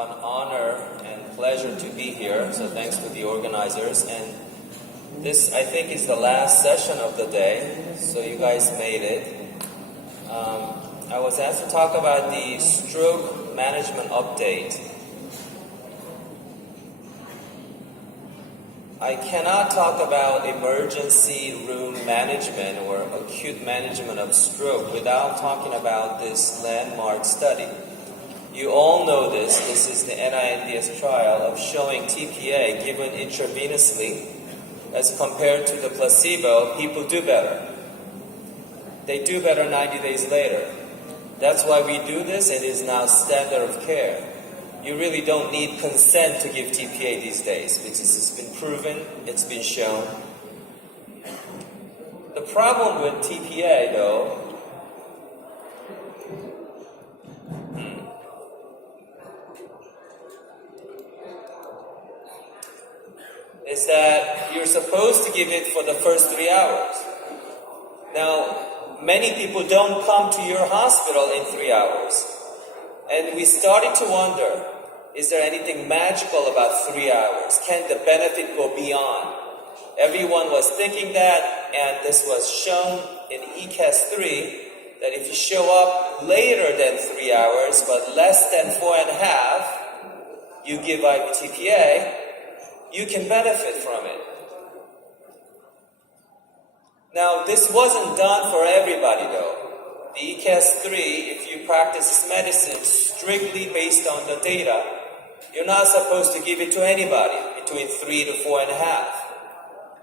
an honor and pleasure to be here, so thanks to the organizers. And this, I think, is the last session of the day, so you guys made it. I was asked to talk about the stroke management update. I cannot talk about emergency room management or acute management of stroke without talking about this landmark study. You all know this. This is the NINDS trial of showing TPA given intravenously as compared to the placebo. People do better. They do better 90 days later. That's why we do this, and it is now standard of care. You really don't need consent to give TPA these days because it's been proven, it's been shown. The problem with TPA, though, is that you're supposed to give it for the first 3 hours. Now, many people don't come to your hospital in 3 hours. And we started to wonder, is there anything magical about 3 hours? Can the benefit go beyond? Everyone was thinking that, and this was shown in ECAS 3, that if you show up later than 3 hours, but less than 4.5, you give IVTPA, you can benefit from it. Now, this wasn't done for everybody, though. The ECAS 3, if you practice this medicine strictly based on the data, you're not supposed to give it to anybody between 3 to 4.5.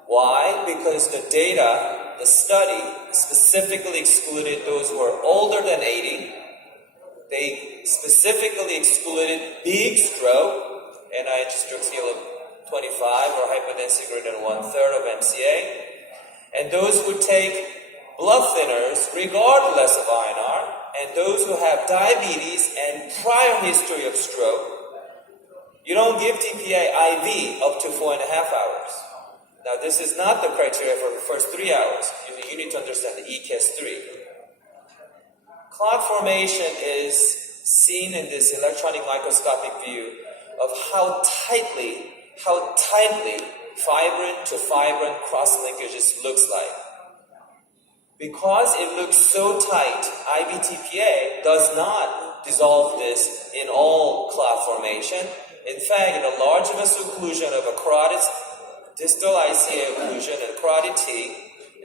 Why? Because the data, the study, specifically excluded those who are older than 80. They specifically excluded big stroke, NIH stroke scale of 25 or hypodensity greater than 1/3 of MCA, and those who take blood thinners regardless of INR, and those who have diabetes and prior history of stroke. You don't give TPA IV up to 4.5 hours. Now, this is not the criteria for the first 3 hours. You need to understand the ECAS 3. Clot formation is seen in this electronic microscopic view of how tightly fibrin to fibrin cross-linkages looks like. Because it looks so tight, IVTPA does not dissolve this in all clot formation. In fact, in a large vessel occlusion of a carotid distal ICA occlusion and carotid T,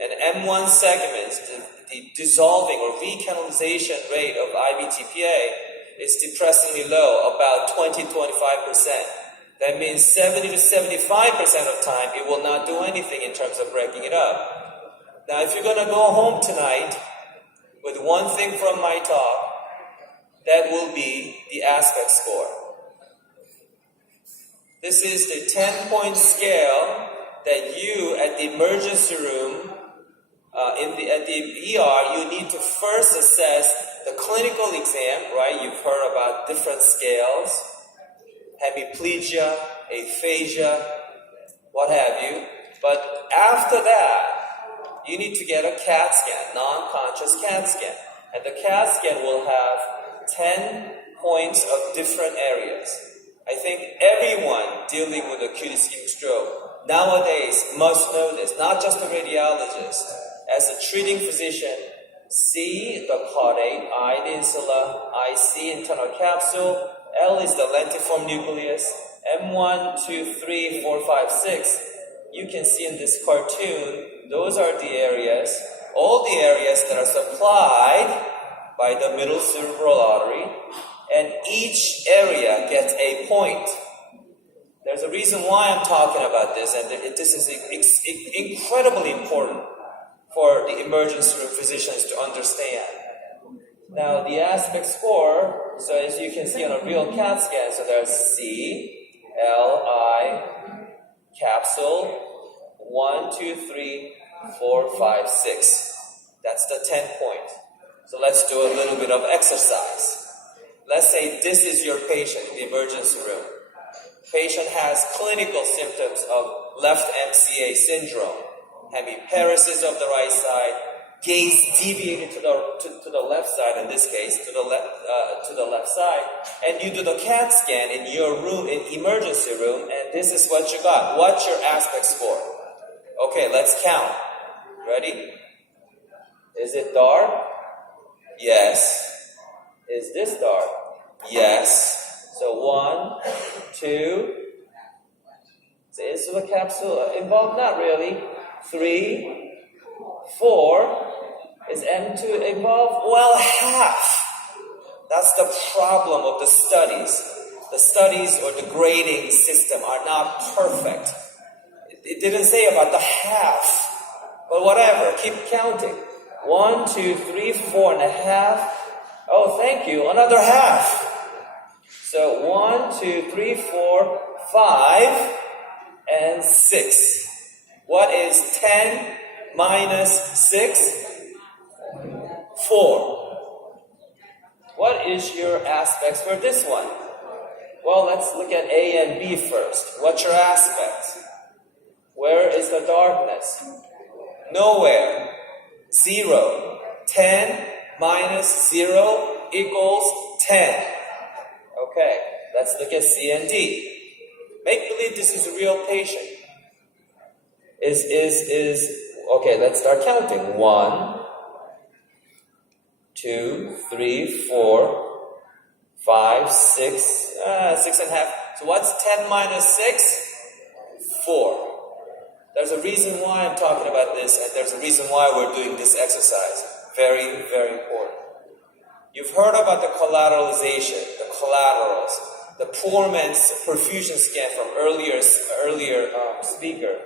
and M1 segments, the dissolving or recanalization rate of IVTPA is depressingly low, about 20-25%. That means 70 to 75% of time it will not do anything in terms of breaking it up. Now, if you're going to go home tonight with one thing from my talk, that will be the aspect score. This is the 10-point scale that you at the emergency room, at the ER, you need to first assess the clinical exam, right? You've heard about different scales, hemiplegia, aphasia, what have you. But after that, you need to get a CAT scan, non-conscious CAT scan. And the CAT scan will have 10 points of different areas. I think everyone dealing with acute ischemic stroke nowadays must know this, not just the radiologist. As a treating physician, C, the caudate, I, the insula, IC, internal capsule, L is the lentiform nucleus, M1, 2, 3, 4, 5, 6. You can see in this cartoon, those are the areas, all the areas that are supplied by the middle cerebral artery, and each area gets a point. There's a reason why I'm talking about this, and this is incredibly important for the emergency room physicians to understand. Now, the aspect score, so as you can see on a real CAT scan, so there's C, L, I, capsule, 1, 2, 3, 4, 5, 6. That's the 10 point. So let's do a little bit of exercise. Let's say this is your patient in the emergency room. Patient has clinical symptoms of left MCA syndrome, hemiparesis of the right side, gaze deviated to the left side, in this case, to the left side, and you do the CAT scan in your room, in emergency room, and this is what you got. What's your aspect score? Okay, let's count. Ready? Is it dark? Yes. Is this dark? Yes. So 1, 2. Is the capsule involved? Not really. 3, 4. Is M2 involved? Well, half. That's the problem of the studies. The studies or the grading system are not perfect. It didn't say about the half. But whatever, keep counting. 1, 2, 3, 4 and a half. Oh, thank you. Another half. So 1, 2, 3, 4, 5, and 6. What is 10 minus 6? 4. What is your aspects for this one? Well, let's look at A and B first. What's your aspects? Where is the darkness? Nowhere. 0. 10 minus 0 equals 10. Okay, let's look at C and D. Make believe this is a real patient. Okay, let's start counting. 1, 2, 3, 4, 5, 6, 6 and a half. So what's 10 minus 6? 4. There's a reason why I'm talking about this, and there's a reason why we're doing this exercise. Very, very important. You've heard about the collateralization, the collaterals, the poor man's perfusion scan from earlier speaker.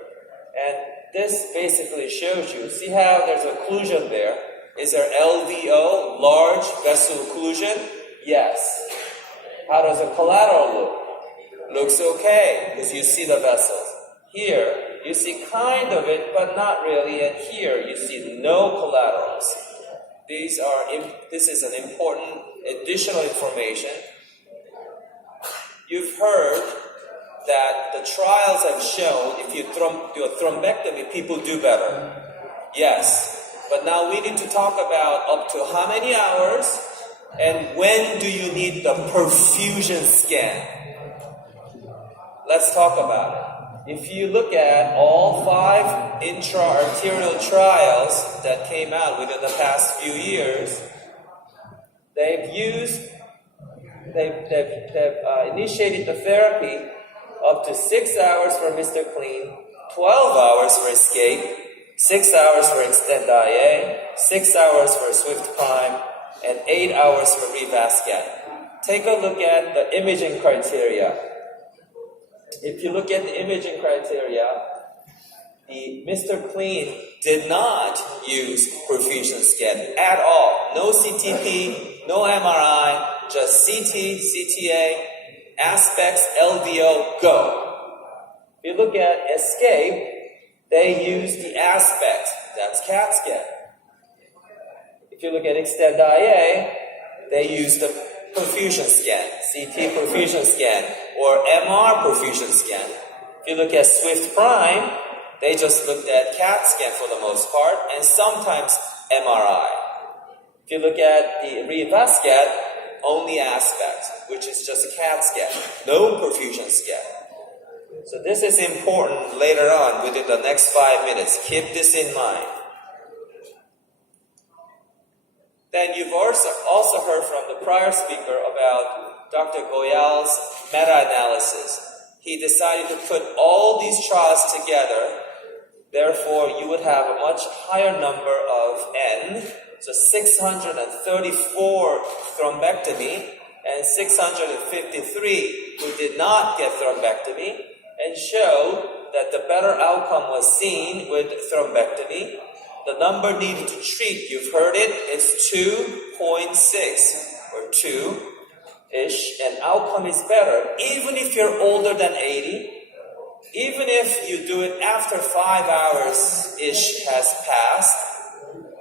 And this basically shows you, see how there's occlusion there? Is there LVO, large vessel occlusion? Yes. How does a collateral look? Looks okay, because you see the vessels. Here, you see kind of it, but not really. And here, you see no collaterals. This is an important additional information. You've heard that the trials have shown if you do a thrombectomy, people do better. Yes. But now we need to talk about up to how many hours and when do you need the perfusion scan. Let's talk about it. If you look at all 5 intra-arterial trials that came out within the past few years, they've initiated the therapy up to 6 hours for Mr. Clean, 12 hours for Escape, 6 hours for Extend IA, 6 hours for Swift Prime, and 8 hours for Revascat. Take a look at the imaging criteria. If you look at the imaging criteria, the Mr. Clean did not use perfusion scan at all. No CTP, no MRI, just CT, CTA, aspects, LVO, go. If you look at Escape, they use the aspects, that's CAT scan. If you look at Extend IA, they use the perfusion scan, CT perfusion scan, or MR perfusion scan. If you look at Swift Prime, they just looked at CAT scan for the most part, and sometimes MRI. If you look at the Revascat, only aspects, which is just a CAT scan, no perfusion scan. So this is important later on within the next 5 minutes. Keep this in mind. Then you've also heard from the prior speaker about Dr. Goyal's meta-analysis. He decided to put all these trials together. Therefore, you would have a much higher number of N, so 634 thrombectomy and 653 who did not get thrombectomy, and showed that the better outcome was seen with thrombectomy. The number needed to treat, you've heard it, it's 2.6 or 2-ish, and outcome is better. Even if you're older than 80, even if you do it after 5 hours-ish has passed,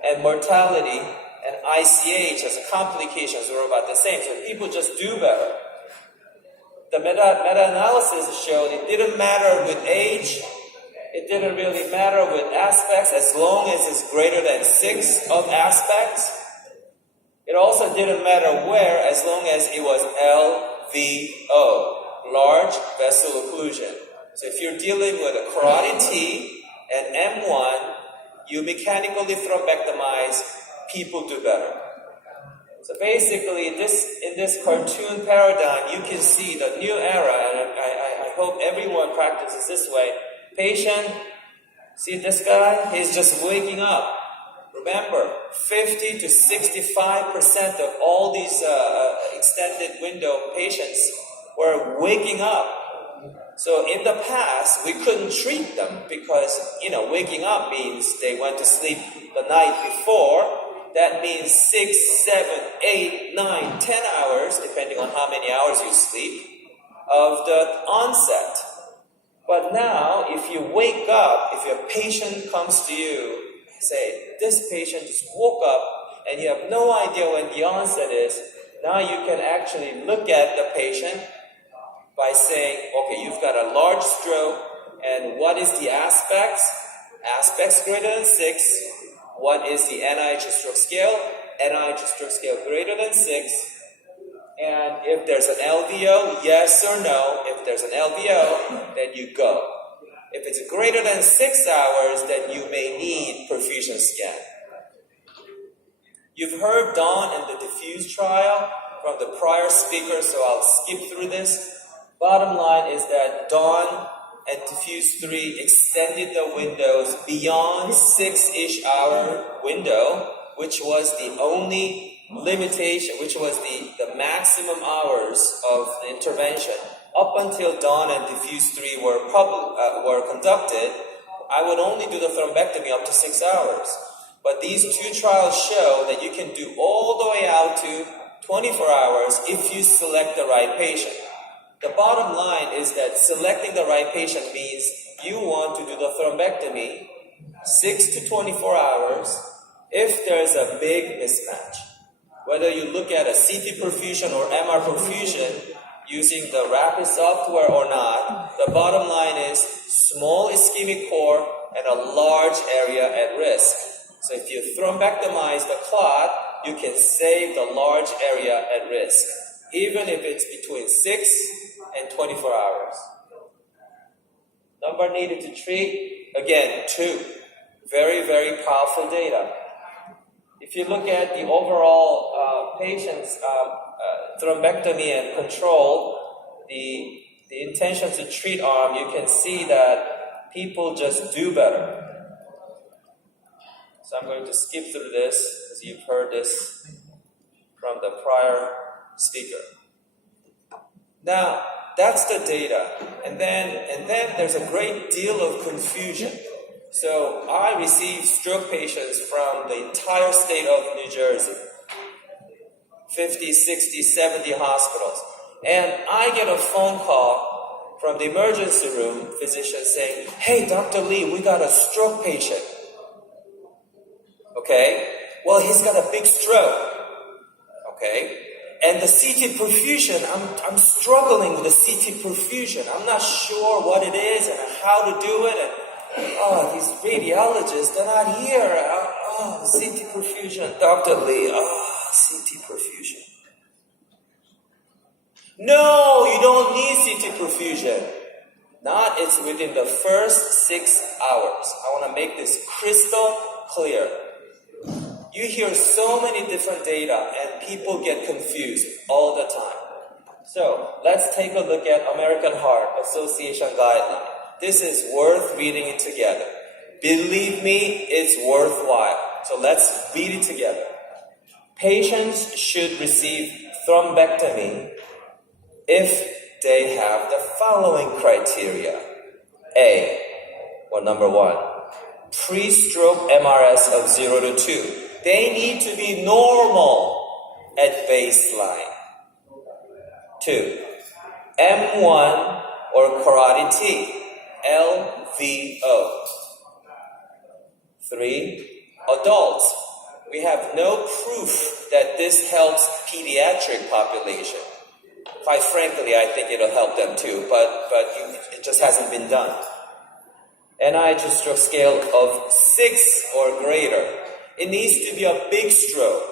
and mortality and ICH as complications were about the same, so people just do better. The meta-analysis showed it didn't matter with age, It didn't really matter with aspects as long as it's greater than 6 of aspects. It also didn't matter where as long as it was LVO, large vessel occlusion. So if you're dealing with a carotid T and M1, you mechanically thrombectomize, people do better. So basically, in this cartoon paradigm, you can see the new era, and I hope everyone practices this way. Patient, see this guy? He's just waking up. Remember, 50 to 65% of all these extended window patients were waking up. So in the past, we couldn't treat them because, waking up means they went to sleep the night before. That means 6, 7, 8, 9, 10 hours, depending on how many hours you sleep, of the onset. But now, if you wake up, if your patient comes to you, say, this patient just woke up, and you have no idea when the onset is, now you can actually look at the patient by saying, okay, you've got a large stroke, and what is the aspects? Aspects greater than 6. What is the NIH stroke scale? NIH stroke scale greater than 6. And if there's an LVO, yes or no. If there's an LVO, then you go. If it's greater than 6 hours, then you may need perfusion scan. You've heard Dawn in the diffuse trial from the prior speaker, so I'll skip through this. Bottom line is that Dawn and diffuse 3 extended the windows beyond 6-ish hour window, which was the only limitation, which was the maximum hours of the intervention. Up until Dawn and diffuse 3 were conducted, I would only do the thrombectomy up to 6 hours. But these 2 trials show that you can do all the way out to 24 hours if you select the right patient. The bottom line is that selecting the right patient means you want to do the thrombectomy 6 to 24 hours if there's a big mismatch. Whether you look at a CT perfusion or MR perfusion using the rapid software or not, the bottom line is small ischemic core and a large area at risk. So if you thrombectomize the clot, you can save the large area at risk, even if it's between 6 and 24 hours. Number needed to treat, again, 2. Very, very powerful data. If you look at the overall patient's thrombectomy and control, the intention to treat arm, you can see that people just do better. So I'm going to skip through this, as you've heard this from the prior speaker. Now, that's the data. And then there's a great deal of confusion. So I receive stroke patients from the entire state of New Jersey. 50, 60, 70 hospitals. And I get a phone call from the emergency room physician saying, hey, Dr. Lee, we got a stroke patient. Okay? Well, he's got a big stroke. Okay? And the CT perfusion, I'm struggling with the CT perfusion. I'm not sure what it is and how to do it. And these radiologists, they're not here. The CT perfusion. Dr. Lee, CT perfusion. No, you don't need CT perfusion. Not it's within the first 6 hours. I want to make this crystal clear. You hear so many different data and people get confused all the time. So let's take a look at American Heart Association guideline. This is worth reading it together. Believe me, it's worthwhile. So let's read it together. Patients should receive thrombectomy if they have the following criteria. Number 1, pre-stroke MRS of 0 to 2. They need to be normal at baseline. 2, M1 or carotid T, LVO. 3, adults. We have no proof that this helps pediatric population. Quite frankly, I think it'll help them too, but it just hasn't been done. NIH stroke scale of 6 or greater. It needs to be a big stroke.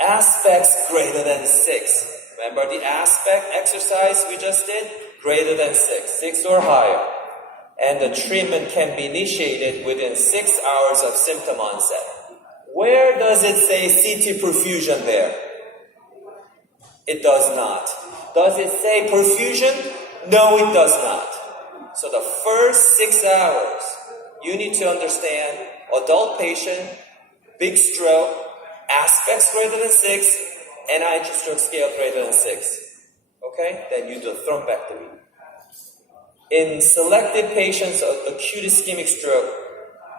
Aspects greater than 6. Remember the aspect exercise we just did? Greater than 6 or higher. And the treatment can be initiated within 6 hours of symptom onset. Where does it say CT perfusion there? It does not. Does it say perfusion? No, it does not. So the first 6 hours, you need to understand adult patient, big stroke, aspects greater than 6, NIH stroke scale greater than 6. Okay? Then you do thrombectomy. In selected patients of acute ischemic stroke,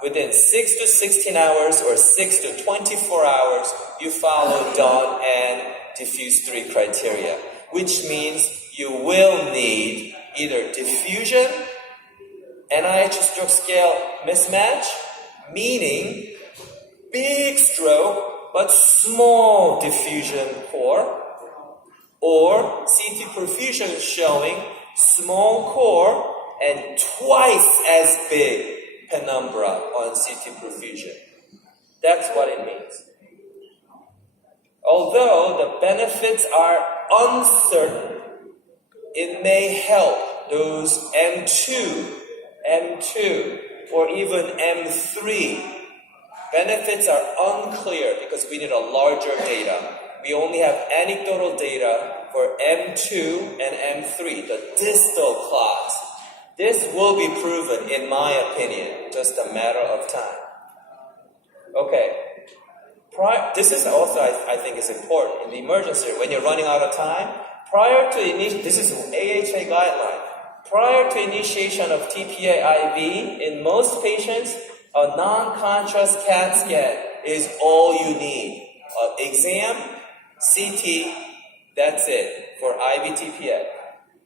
within 6 to 16 hours or 6 to 24 hours, you follow Dawn and diffuse 3 criteria, which means you will need either diffusion, NIH stroke scale mismatch, meaning big stroke but small diffusion core, or CT perfusion showing small core and twice as big penumbra on CT perfusion. That's what it means. Although the benefits are uncertain, it may help those M2, or even M3. Benefits are unclear because we need a larger data. We only have anecdotal data for M2 and M3, the distal class. This will be proven, in my opinion, just a matter of time. Okay. This is also, I think, is important in the emergency when you're running out of time. Prior to this is AHA guideline. Prior to initiation of TPA IV, in most patients, a non-contrast CAT scan is all you need. Exam, CT, that's it for IV TPA.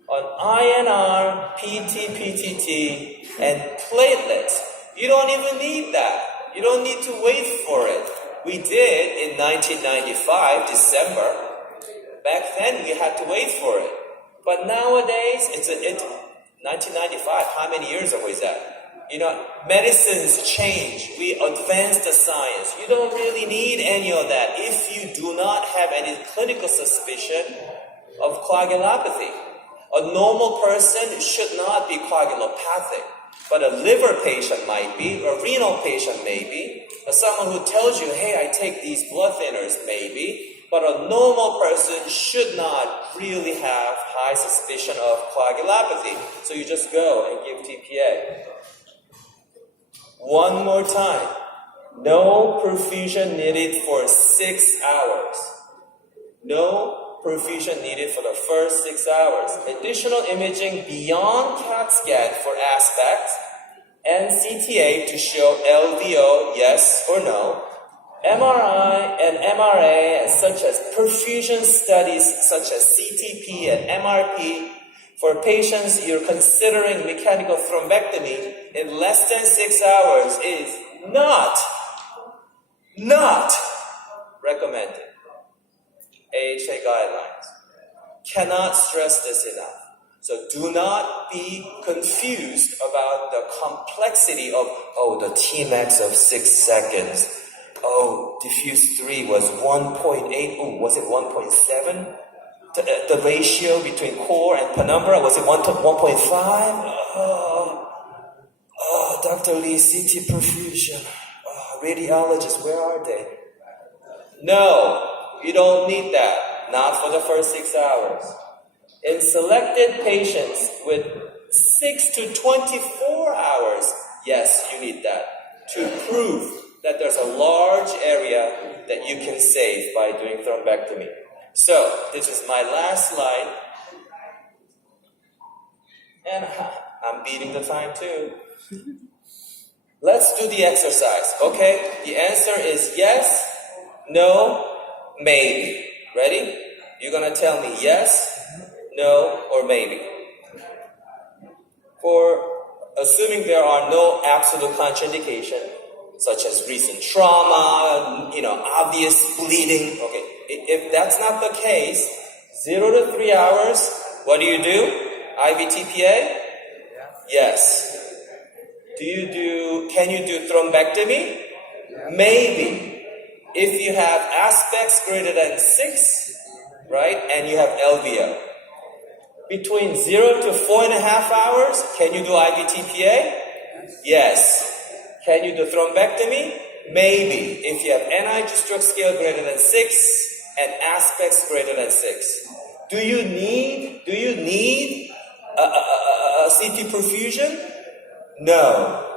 On INR, PT, PTT, and platelets, you don't even need that. You don't need to wait for it. We did in 1995, December. Back then, we had to wait for it. But nowadays, it's 1995. How many years ago is that? Medicines change. We advance the science. You don't really need any of that if you do not have any clinical suspicion of coagulopathy. A normal person should not be coagulopathic, but a liver patient might be, a renal patient may be, or someone who tells you, hey, I take these blood thinners, maybe, but a normal person should not really have high suspicion of coagulopathy. So you just go and give TPA. One more time. No perfusion needed for 6 hours. No perfusion needed for the first 6 hours. Additional imaging beyond CAT scan for aspects and CTA to show LVO, yes or no. MRI and MRA, such as perfusion studies such as CTP and MRP, for patients you're considering mechanical thrombectomy in less than 6 hours is not recommended. AHA guidelines. Cannot stress this enough. So do not be confused about the complexity of, the Tmax of 6 seconds. Diffuse 3 was 1.8. Was it 1.7? The ratio between core and penumbra, was it 1 to 1.5? Dr. Lee, CT perfusion. Radiologists, where are they? No, you don't need that. Not for the first 6 hours. In selected patients with 6 to 24 hours, yes, you need that to prove that there's a large area that you can save by doing thrombectomy. So, this is my last slide. And I'm beating the time too. Let's do the exercise, okay? The answer is yes, no, maybe. Ready? You're going to tell me yes, no, or maybe. For assuming there are no absolute contraindication, such as recent trauma, obvious bleeding. Okay, if that's not the case, 0 to 3 hours, what do? IV TPA? Yes. Can you do thrombectomy? Maybe. If you have aspects greater than 6, right, and you have LVO. Between 0 to 4.5 hours, can you do IVTPA? Yes. Can you do thrombectomy? Maybe. If you have NIH stroke scale greater than 6 and aspects greater than 6. Do you need a CT perfusion? No.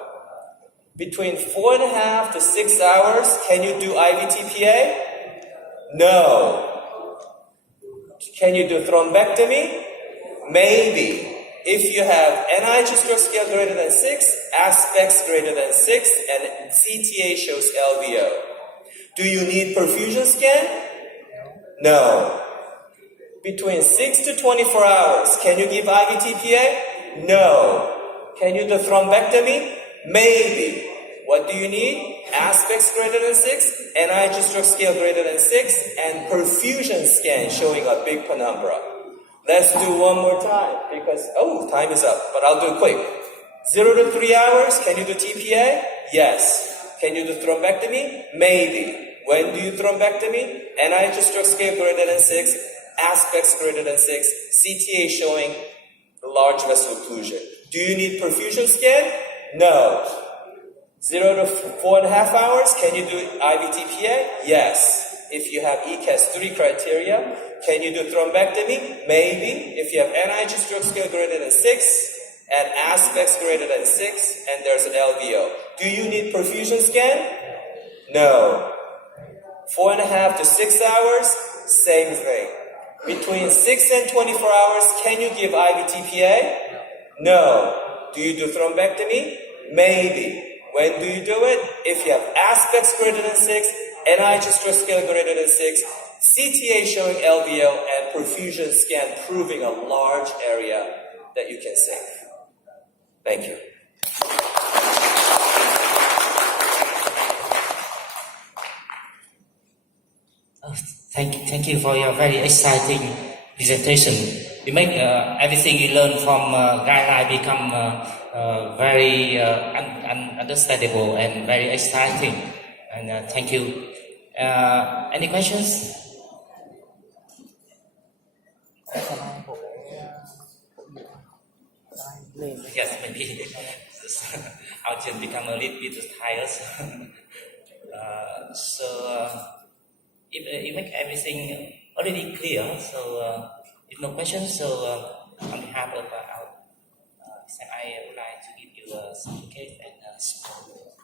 Between 4.5 to 6 hours, can you do IVTPA? No. Can you do thrombectomy? Maybe. If you have NIH stroke scale greater than 6, aspects greater than 6, and CTA shows LVO. Do you need perfusion scan? No. Between 6 to 24 hours, can you give IVTPA? No. Can you do thrombectomy? Maybe. What do you need? Aspects greater than 6, NIH stroke scale greater than 6, and perfusion scan showing a big penumbra. Let's do one more time because, time is up, but I'll do it quick. 0 to 3 hours, can you do TPA? Yes. Can you do thrombectomy? Maybe. When do you thrombectomy? NIH stroke scale greater than 6, aspects greater than 6, CTA showing large vessel occlusion. Do you need perfusion scan? No. 0 to 4.5 hours, can you do IVTPA? Yes. If you have ECAS 3 criteria, can you do thrombectomy? Maybe. If you have NIH stroke scale greater than 6 and aspects greater than 6 and there's an LVO. Do you need perfusion scan? No. 4.5 to 6 hours, same thing. Between 6 and 24 hours, can you give IVTPA? No. Do you do thrombectomy? Maybe. When do you do it? If you have aspects greater than 6, NIH stroke scale greater than 6, CTA showing LVO, and perfusion scan proving a large area that you can save. Thank you. Thank you for your very exciting presentation. You make everything you learn from guideline become very understandable and very exciting. And thank you. Any questions? Yes, maybe. I'll just become a little bit tired. If make everything already clear, so if no questions, so on behalf of our I would like to give you a certificate and a small